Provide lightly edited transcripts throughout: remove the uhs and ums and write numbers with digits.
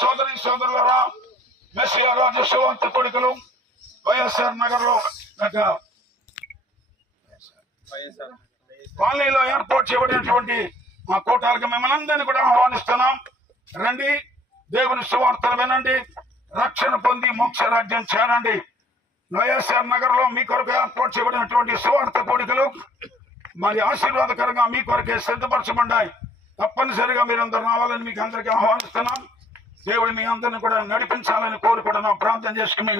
సోదరి సోదరులారా, మెస్సియా రాజు సువార్త కోడికలు వైఎస్ఆర్ నగర్ లో కాలనీలో ఏర్పాటు చేయబడినటువంటి మా కూటాలకు మిమ్మల్ని అందరినీ కూడా ఆహ్వానిస్తున్నాం. రండి, దేవుని సువార్తలు వినండి, రక్షణ పొంది మోక్ష రాజ్యం చేరండి. వైఎస్ఆర్ నగర్ లో మీ కొరకు ఏర్పాటు చేయబడినటువంటి సువార్త కోడికలు మరి ఆశీర్వాదకరంగా మీ కొరకే సిద్ధపరచబడ్డాయి. తప్పనిసరిగా మీరందరూ రావాలని మీకు అందరికీ ఆహ్వానిస్తున్నాం. దేవుడు మీ అందరిని కూడా నడిపించాలని కోరుకుంటున్నాం. ప్రార్థన చేసుకుని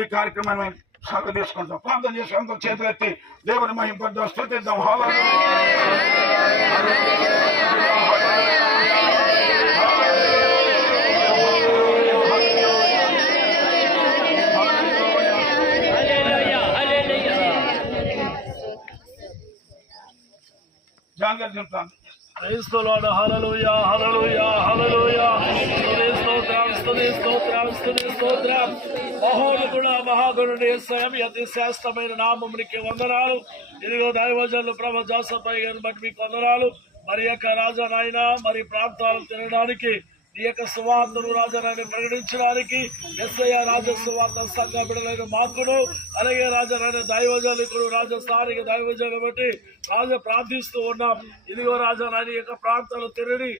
ఈ కార్యక్రమాన్ని సాగు తీసుకుంటాం. ప్రార్థన చేసి అందరూ చేతులెత్తి దేవుని మహింపద్దాం, స్తుతిద్దాం. జాగ్రత్త చెప్తాను. హల్లెలూయా హల్లెలూయా హల్లెలూయా స్తోత్రం. మహోన్నతుడా మహాగణుడు యేసయ్య, మీ అతి శ్రేష్టమైన నామమునికి వందనాలు. ఇదిగో దైవజనులు ప్రభు జోసఫ్ గారిని బట్టి మీకు వందనాలు. మరి యొక్క రాజా నాయన మరి ప్రాంతాలు తినడానికి ఈ యొక్క సువార్తను రాజాన్ని ప్రకటించడానికి యేసయ్య రాజ సువార్త సంఘ బిడ్డలైన మాకును అలాగే రాజారాయణ దైవజనులు రాజస్థానిక దైవజనులు బట్టి రాజా ప్రార్థిస్తూ ఉన్నాం. ఇదిగో రాజా నాయన యొక్క ప్రాంతాలు తిరిగి